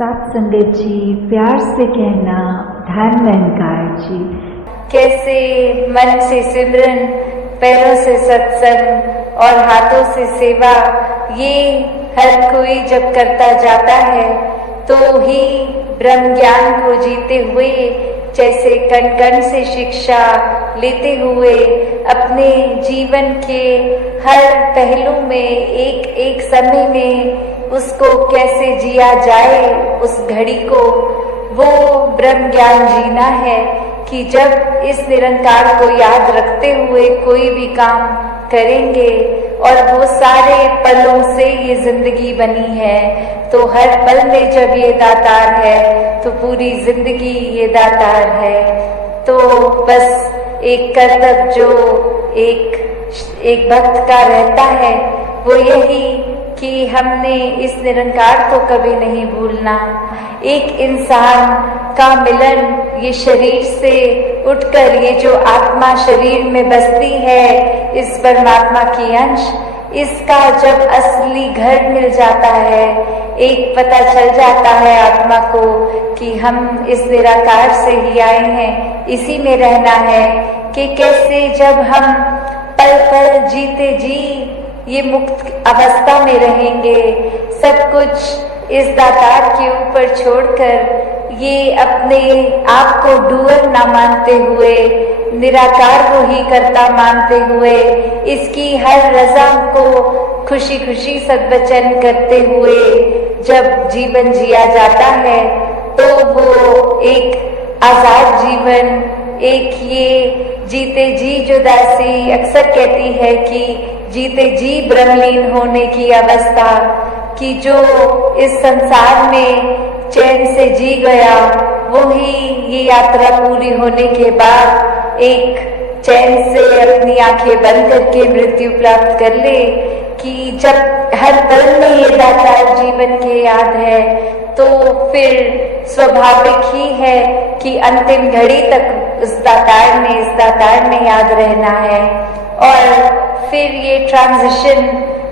सात संगत जी, प्यार से कहना धन निरंकार जी। कैसे मन से सिमरन, पैरों से सत्संग और हाथों से सेवा, ये हर कोई जब करता जाता है तो ही ब्रह्म ज्ञान को जीते हुए, जैसे कण कण से शिक्षा लेते हुए अपने जीवन के हर पहलू में एक एक समय में उसको कैसे जिया जाए, उस घड़ी को वो ब्रह्म ज्ञान जीना है कि जब इस निरंकार को याद रखते हुए कोई भी काम करेंगे और वो सारे पलों से ये जिंदगी बनी है, तो हर पल में जब ये दातार है तो पूरी जिंदगी ये दातार है। तो बस एक कर्तव्य जो एक भक्त का रहता है वो यही कि हमने इस निरंकार को कभी नहीं भूलना। एक इंसान का मिलन ये शरीर से उठकर ये जो आत्मा शरीर में बसती है, इस परमात्मा की अंश, इसका जब असली घर मिल जाता है, एक पता चल जाता है आत्मा को कि हम इस निराकार से ही आए हैं, इसी में रहना है, कि कैसे जब हम पल पल जीते जी ये मुक्त अवस्था में रहेंगे, सब कुछ इस दातार के ऊपर छोड़कर ये अपने आप को डूअर ना मानते हुए, निराकार को ही करता मानते हुए, इसकी हर रज़ा को खुशी खुशी सद्वचन करते हुए जब जीवन जिया जाता है तो वो एक आजाद जीवन, एक ये जीते जी जो दासी अक्सर कहती है कि जीते जी ब्रह्मलीन होने की अवस्था, कि जो इस संसार में चैन से जी गया वो ही ये यात्रा पूरी होने के बाद एक चैन से अपनी आंखें बंद करके मृत्यु प्राप्त कर ले, कि जब हर पल में ये दातार जीवन के याद है तो फिर स्वाभाविक ही है कि अंतिम घड़ी तक इस दातार में याद रहना है। और फिर ये ट्रांजिशन,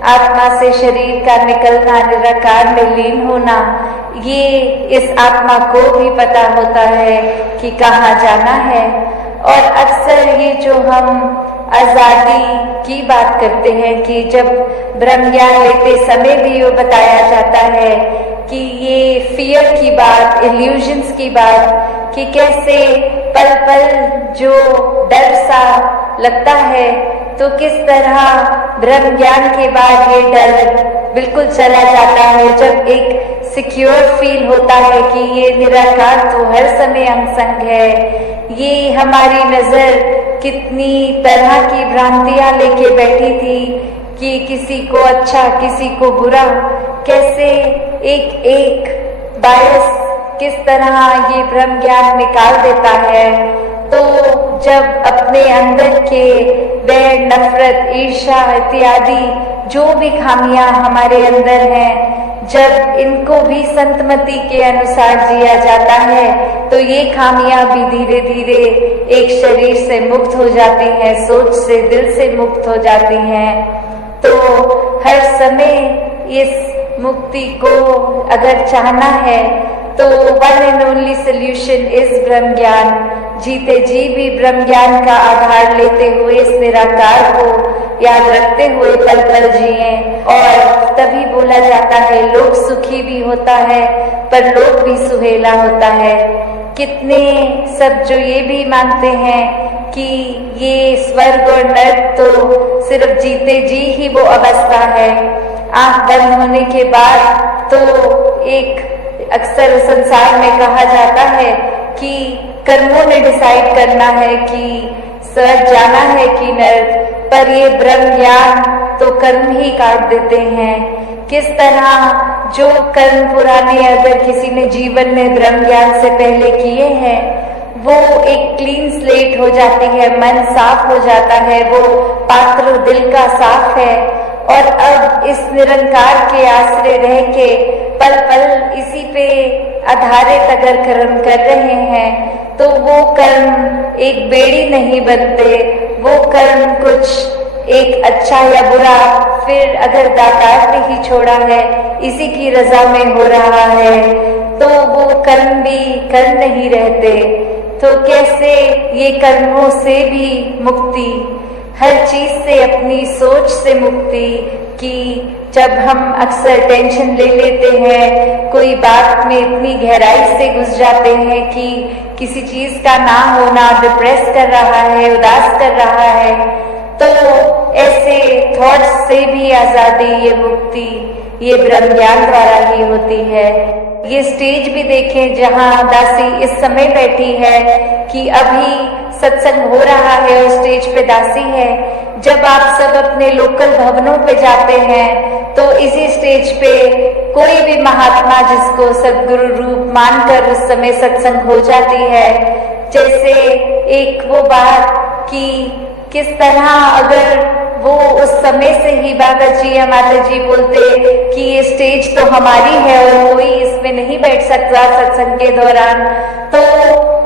आत्मा से शरीर का निकलना, निराकार में लीन होना, ये इस आत्मा को भी पता होता है कि कहाँ जाना है। और अक्सर ये जो हम आजादी की बात करते हैं कि जब ब्रह्म ज्ञान लेते समय भी वो बताया जाता है कि ये फियर की बात, इल्यूजन्स की बात, कि कैसे पल पल जो डर सा लगता है तो किस तरह ब्रह्म ज्ञान के बाद ये डर बिल्कुल चला जाता है, जब एक सिक्योर फील होता है कि ये निराकार तो हर समय हम संग है। ये हमारी नजर कितनी तरह की भ्रांतियां लेके बैठी थी कि किसी को अच्छा किसी को बुरा, कैसे एक एक बायस किस तरह ये ब्रह्म ज्ञान निकाल देता है। तो जब अपने अंदर के बैर, नफरत, ईर्ष्या इत्यादि जो भी खामियां हमारे अंदर हैं, जब इनको भी संतमति के अनुसार जिया जाता है तो ये खामियां भी धीरे धीरे एक शरीर से मुक्त हो जाती हैं, सोच से, दिल से मुक्त हो जाती हैं। तो हर समय इस मुक्ति को अगर चाहना है तो one and only solution is ब्रह्म ज्ञान। जीते जी भी ब्रह्म ज्ञान का आधार लेते हुए इस निराकार को याद रखते हुए पल पल जिए। और तभी बोला जाता है लोक सुखी भी होता है पर लोक भी सुहेला होता है। कितने सब जो ये भी मानते हैं कि ये स्वर्ग और नर्क तो सिर्फ जीते जी ही वो अवस्था है, आंख बंद होने के बाद तो एक अक्सर संसार में कहा जाता है कि कर्मों ने डिसाइड करना है कि स्वर्ग जाना है कि नर्क, पर ये ब्रह्म ज्ञान तो कर्म ही काट देते हैं। किस तरह जो कर्म पुराने अगर किसी ने जीवन में ब्रह्म ज्ञान से पहले किए हैं वो एक क्लीन स्लेट हो जाती है, मन साफ हो जाता है, वो पात्र दिल का साफ है। और अब इस निरंकार के आश्रय रह के पल पल इसी पे आधारित अगर कर्म कर रहे हैं तो वो कर्म एक बेड़ी नहीं बनते, वो कर्म कुछ एक अच्छा या बुरा फिर अगर दातार ने ही छोड़ा है, इसी की रजा में हो रहा है, तो कर्म भी कर नहीं रहते, तो कैसे ये कर्मों से भी मुक्ति, हर चीज से, अपनी सोच से मुक्ति। कि जब हम अक्सर टेंशन ले लेते हैं, कोई बात में इतनी गहराई से घुस जाते हैं कि किसी चीज का ना होना डिप्रेस कर रहा है, उदास कर रहा है, तो ऐसे थॉट्स से भी आजादी, ये मुक्ति, ये ब्रह्म ज्ञान द्वारा ही होती है। ये स्टेज भी देखें जहाँ दासी इस समय बैठी है कि अभी सत्संग हो रहा है और स्टेज पे दासी है। जब आप सब अपने लोकल भवनों पे जाते हैं तो इसी स्टेज पे कोई भी महात्मा जिसको सद्गुरु रूप मानकर उस समय सत्संग हो जाती है। जैसे एक वो बात कि किस तरह अगर वो उस समय से ही बाबा जी या माता जी बोलते कि ये स्टेज तो हमारी है और कोई इसमें नहीं बैठ सकता सत्संग के दौरान, तो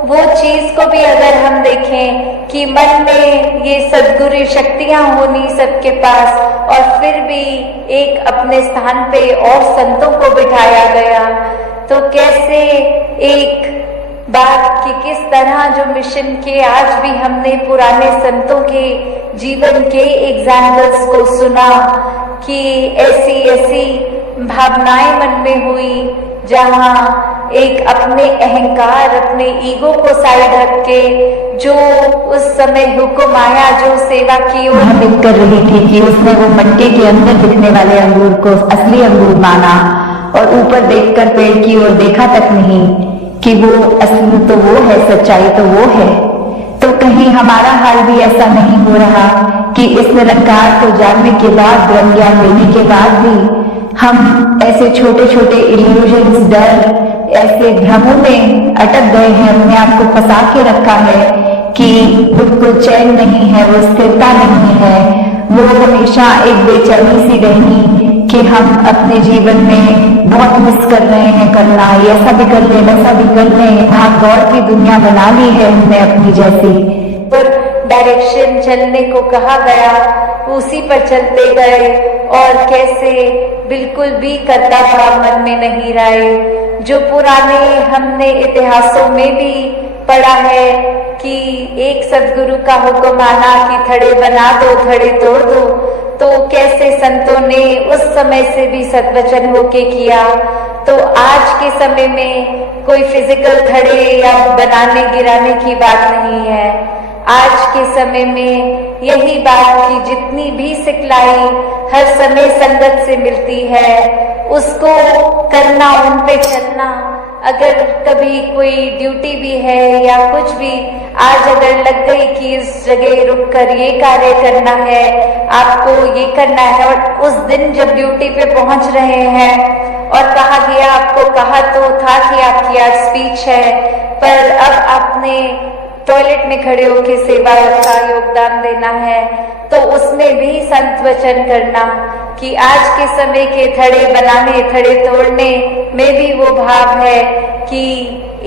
वो चीज को भी अगर हम देखें कि मन में ये सद्गुरु शक्तियां होनी सबके पास, और फिर भी एक अपने स्थान पे और संतों को बिठाया गया, तो कैसे एक बात कि किस तरह जो मिशन के आज भी हमने पुराने संतों के जीवन के एग्जाम्पल्स को सुना कि ऐसी ऐसी भावनाएं मन में हुई जहाँ एक अपने अहंकार, अपने ईगो को साइड रख के जो उस समय हुक्म आया, जो सेवा की ओर भ्रमित कर रही थी कि उसने वो मट्टी के अंदर दिखने वाले अंगूर को असली अंगूर माना और ऊपर देखकर पेड़ की ओर देखा तक नहीं कि वो असली तो वो है, सच्चाई तो वो है। तो कहीं हमारा हाल भी ऐसा नहीं हो रहा कि इस निरंकार को जानने के बाद, ब्रह्म ज्ञान लेने के बाद भी हम ऐसे छोटे छोटे इल्यूजन्स, डर, ऐसे भ्रमों में अटक गए हैं, अपने आप को फंसा के रखा है कि बिल्कुल चैन नहीं है, वो स्थिरता नहीं है, वो हमेशा एक बेचैनी सी रहनी कि हम अपने जीवन में बहुत मिस कर रहे हैं करना, ऐसा भी कर ले, वैसा भी कर ले, भाग दौड़ की दुनिया बना ली है हमने अपनी जैसी। पर डायरेक्शन चलने को कहा गया, उसी पर चलते गए और कैसे बिल्कुल भी कर्ता भाव मन में नहीं रहे। जो पुराने हमने इतिहासों में भी पढ़ा है कि एक सद्गुरु का हुक्म आना कि थड़े बना दो, थड़े तोड़ दो, तो कैसे संतों ने उस समय से भी सद्वचन होके किया। तो आज के समय में कोई फिजिकल थड़े या बनाने गिराने की बात नहीं है। आज के समय में यही बात की जितनी भी सिखलाई हर समय संगत से मिलती है, उसको करना, उन पे चलना। अगर कभी कोई ड्यूटी भी है या कुछ भी आज अगर लग गई कि इस जगह रुककर ये कार्य करना है, आपको ये करना है, और उस दिन जब ड्यूटी पे पहुंच रहे हैं और कहा गया, आपको कहा तो था कि आपकी आज स्पीच है, पर अब आपने टॉयलेट में खड़े होकर सेवा का योगदान देना है, तो उसमें भी संत वचन करना कि आज के समय के थड़े बनाने, थड़े तोड़ने में भी वो भाव है कि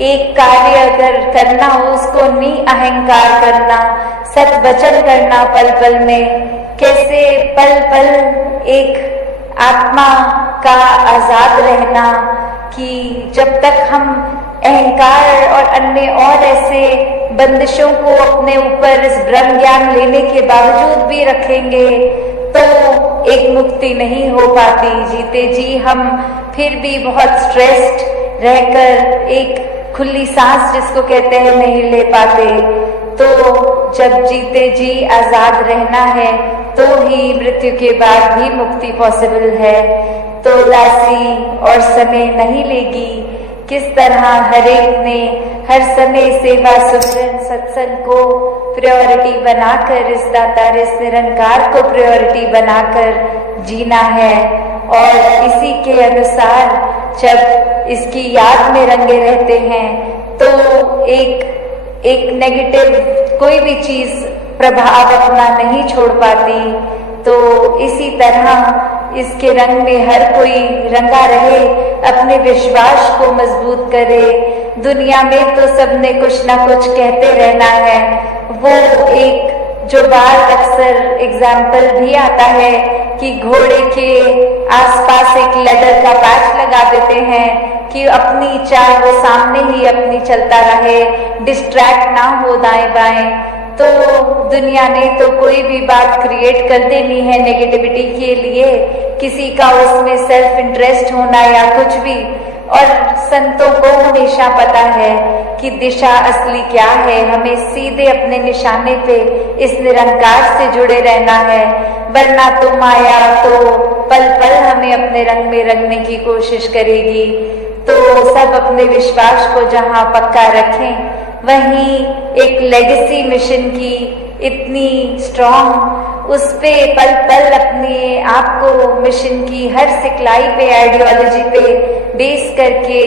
एक कार्य अगर करना हो उसको निअहंकार करना, सत वचन करना पल पल में। कैसे पल पल एक आत्मा का आजाद रहना कि जब तक हम अहंकार और अन्य और ऐसे बंदिशों को अपने ऊपर इस ब्रह्म ज्ञान लेने के बावजूद भी रखेंगे तो एक मुक्ति नहीं हो पाती। जीते जी हम फिर भी बहुत स्ट्रेस्ड रहकर एक खुली सांस जिसको कहते हैं नहीं ले पाते। तो जब जीते जी आजाद रहना है तो ही मृत्यु के बाद भी मुक्ति पॉसिबल है। तो दासी और समय नहीं लेगी। किस तरह हर एक ने हर समय सेवा, सुमिरन, सत्संग को प्रायोरिटी बनाकर, इस दातार, इस निरंकार को प्रायोरिटी बनाकर जीना है, और इसी के अनुसार जब इसकी याद में रंगे रहते हैं तो एक नेगेटिव कोई भी चीज प्रभाव अपना नहीं छोड़ पाती। तो इसी तरह इसके रंग में हर कोई रंगा रहे, अपने विश्वास को मजबूत करे। दुनिया में तो सबने कुछ ना कुछ कहते रहना है। वो एक जो बात अक्सर एग्जाम्पल भी आता है कि घोड़े के आसपास एक लेदर का पैच लगा देते हैं कि अपनी चाहे वो सामने ही अपनी चलता रहे, डिस्ट्रैक्ट ना हो दाएं बाएं। तो दुनिया ने तो कोई भी बात क्रिएट कर देनी है नेगेटिविटी के लिए, किसी का उसमें सेल्फ इंटरेस्ट होना या कुछ भी। और संतों को हमेशा पता है कि दिशा असली क्या है, हमें सीधे अपने निशाने पे इस निरंकार से जुड़े रहना है, वरना तो माया तो पल पल हमें अपने रंग में रंगने की कोशिश करेगी। तो सब अपने विश्वास को जहाँ पक्का रखें, वहीं एक लेगेसी मिशन की इतनी स्ट्रॉन्ग, उस पे पल पल अपने आप को मिशन की हर सिखलाई पे, आइडियोलॉजी पे बेस करके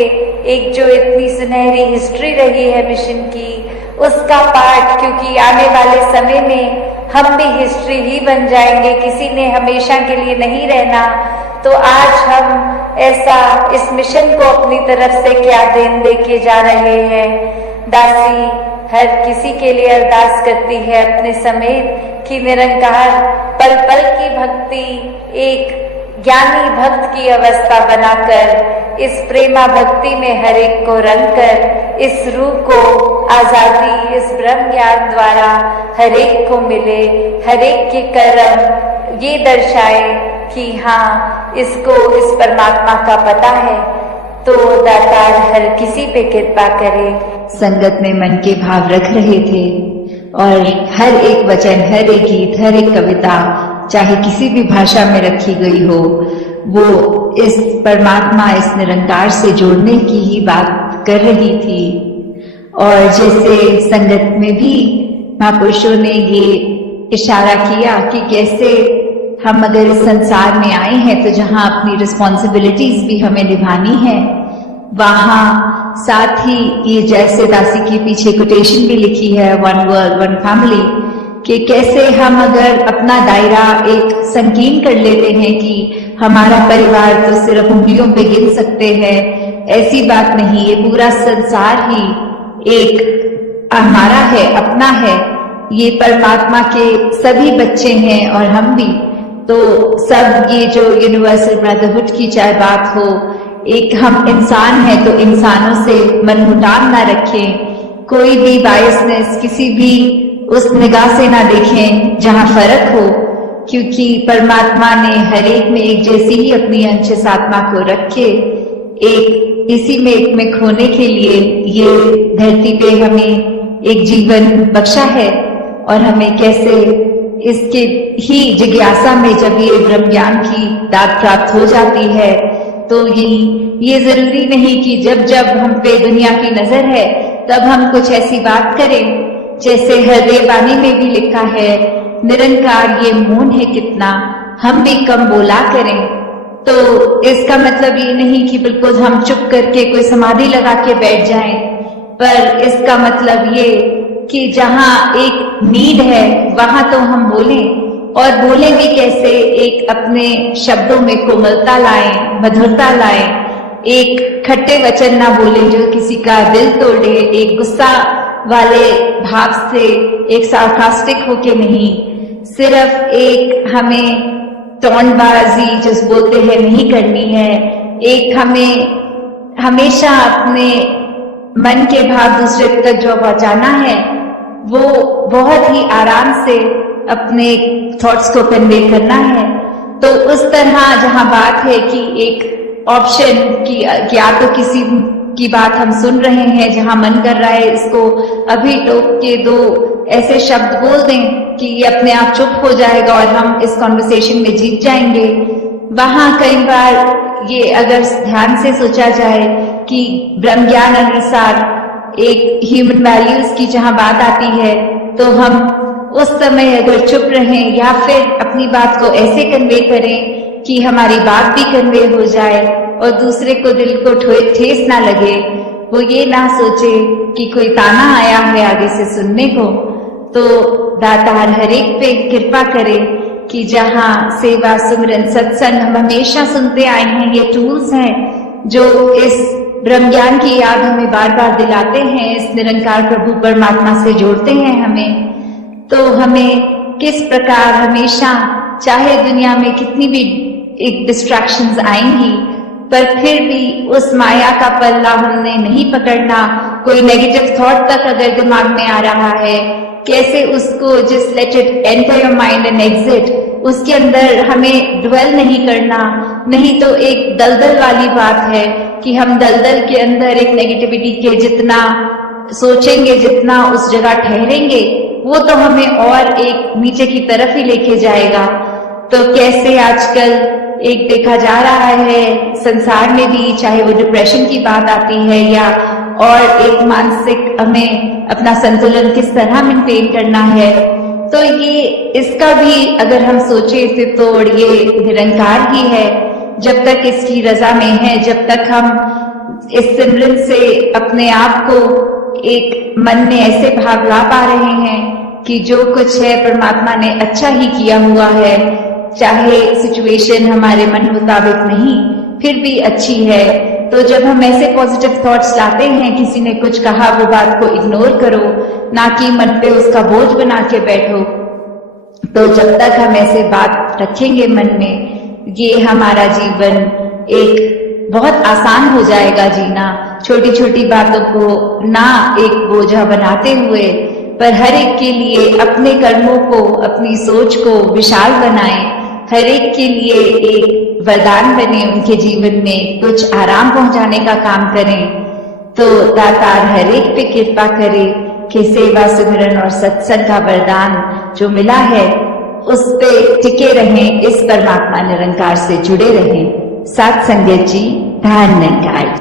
एक जो इतनी सुनहरी हिस्ट्री रही है मिशन की, उसका पार्ट, क्योंकि आने वाले समय में हम भी हिस्ट्री ही बन जाएंगे, किसी ने हमेशा के लिए नहीं रहना। तो आज हम ऐसा इस मिशन को अपनी तरफ से क्या देन दे के जा रहे हैं। दासी हर किसी के लिए अरदास करती है अपने समेत कि निरंकार पल पल की भक्ति एक ज्ञानी भक्त की अवस्था बनाकर, इस प्रेमा भक्ति में हर एक को रंग कर, इस रूह को आजादी इस ब्रह्म ज्ञान द्वारा हर एक को मिले, हर एक के कर्म ये दर्शाए कि हाँ इसको इस परमात्मा का पता है। तो दातार हर किसी पे कृपा करे। संगत में मन के भाव रख रहे थे और हर एक वचन, हर एक गीत, हर एक कविता, चाहे किसी भी भाषा में रखी गई हो, वो इस परमात्मा, इस निरंकार से जोड़ने की ही बात कर रही थी। और जैसे संगत में भी महापुरुषों ने ये इशारा किया कि कैसे हम अगर इस संसार में आए हैं तो जहाँ अपनी रिस्पॉन्सिबिलिटीज भी हमें निभानी है, वहाँ साथ ही ये जैसे दासी के पीछे कोटेशन भी लिखी है, वन वर्ल्ड वन फैमिली, कि कैसे हम अगर अपना दायरा एक संकीर्ण कर लेते हैं कि हमारा परिवार तो सिर्फ उंगलियों पे गिन सकते हैं, ऐसी बात नहीं, ये पूरा संसार ही एक हमारा है, अपना है, ये परमात्मा के सभी बच्चे हैं और हम भी। तो सब ये जो यूनिवर्सल ब्रदरहुड की चाहे बात हो, एक हम इंसान हैं तो इंसानों से मनमुटाव ना रखें, कोई भी बायसनेस किसी भी उस निगाह से ना देखें जहां फर्क हो, क्योंकि परमात्मा ने हर एक में एक जैसी ही अपनी अंश आत्मा को रखे, एक इसी में एक में खोने के लिए ये धरती पे हमें एक जीवन बख्शा है। और हमें कैसे इसके ही जिज्ञासा में जब ये ब्रह्म ज्ञान की दात प्राप्त हो जाती है, तो ये जरूरी नहीं कि जब जब हम पे दुनिया की नजर है तब हम कुछ ऐसी बात करें। जैसे हृदय वाणी में भी लिखा है, निरंकार ये मौन है कितना, हम भी कम बोला करें। तो इसका मतलब ये नहीं कि बिल्कुल हम चुप करके कोई समाधि लगा के बैठ जाएं, पर इसका मतलब ये कि जहां एक नीड है वहां तो हम बोलें, और बोलें भी कैसे, एक अपने शब्दों में कोमलता लाएं, मधुरता लाएं, एक खट्टे वचन ना बोलें जो किसी का दिल तोड़े, एक गुस्सा वाले भाव से, एक सार्कास्टिक होके नहीं, सिर्फ एक हमें टोनबाजी जिस बोलते हैं नहीं करनी है, एक हमें हमेशा अपने मन के भाव दूसरे तक जो पहुंचाना है वो बहुत ही आराम से अपने थॉट्स को कन्वे करना है। तो उस तरह जहां बात है कि एक ऑप्शन की या तो किसी की बात हम सुन रहे हैं जहां मन कर रहा है इसको अभी टोक के दो ऐसे शब्द बोल दें कि ये अपने आप चुप हो जाएगा और हम इस कॉन्वर्सेशन में जीत जाएंगे, वहां कई बार ये अगर ध्यान से सोचा जाए कि ब्रह्म ज्ञान अनुसार एक ह्यूमन वैल्यूज की जहां बात आती है, तो हम उस समय अगर चुप रहें या फिर अपनी बात को ऐसे कन्वे करें कि हमारी बात भी कन्वे हो जाए और दूसरे को दिल को ठेस ना लगे, वो ये ना सोचे कि कोई ताना आया है आगे से सुनने को। तो दातार हर एक पे कृपा करे कि जहां सेवा, सुमिरन, सत्संग हम हमेशा सुनते आए हैं, ये टूल्स हैं जो इस ब्रह्म ज्ञान की याद हमें बार बार दिलाते हैं, इस निरंकार प्रभु परमात्मा से जोड़ते हैं हमें। तो हमें किस प्रकार हमेशा, चाहे दुनिया में कितनी भी एक डिस्ट्रैक्शंस आएंगी, पर फिर भी उस माया का पल्ला हमने नहीं पकड़ना। कोई नेगेटिव थॉट तक अगर दिमाग में आ रहा है, कैसे उसको just let it enter your mind and exit, उसके अंदर हमें ड्वेल नहीं करना। नहीं तो एक दलदल वाली बात है कि हम दलदल के अंदर एक नेगेटिविटी के जितना सोचेंगे, जितना उस जगह ठहरेंगे, वो तो हमें और एक नीचे की तरफ ही लेके जाएगा। तो कैसे आजकल एक देखा जा रहा है संसार में भी, चाहे वो डिप्रेशन की बात आती है या और एक मानसिक हमें अपना संतुलन किस तरह मेंटेन करना है, तो ये इसका भी अगर हम सोचे इसे तोड़ ये निरंकार ही है। जब तक इसकी रजा में है, जब तक हम इस सिमरन से अपने आप को एक मन में ऐसे भाव ला पा रहे हैं कि जो कुछ है परमात्मा ने अच्छा ही किया हुआ है, चाहे सिचुएशन हमारे मन मुताबिक नहीं फिर भी अच्छी है। तो जब हम ऐसे पॉजिटिव थॉट्स लाते हैं, किसी ने कुछ कहा वो बात को इग्नोर करो, ना कि मन पे उसका बोझ बना के बैठो। तो जब तक हम ऐसे बात रखेंगे मन में, ये हमारा जीवन एक बहुत आसान हो जाएगा जीना। छोटी छोटी बातों को ना एक बोझा बनाते हुए, पर हर एक के लिए अपने कर्मों को, अपनी सोच को विशाल बनाएं, हर एक के लिए एक वरदान बने, उनके जीवन में कुछ आराम पहुंचाने का काम करें। तो दातार हर एक पे कृपा करे कि सेवा, सिमरन और सत्संग का वरदान जो मिला है उस पे टिके रहें, इस परमात्मा निरंकार से जुड़े रहें। साथ संगत जी, धन निरंकार जी।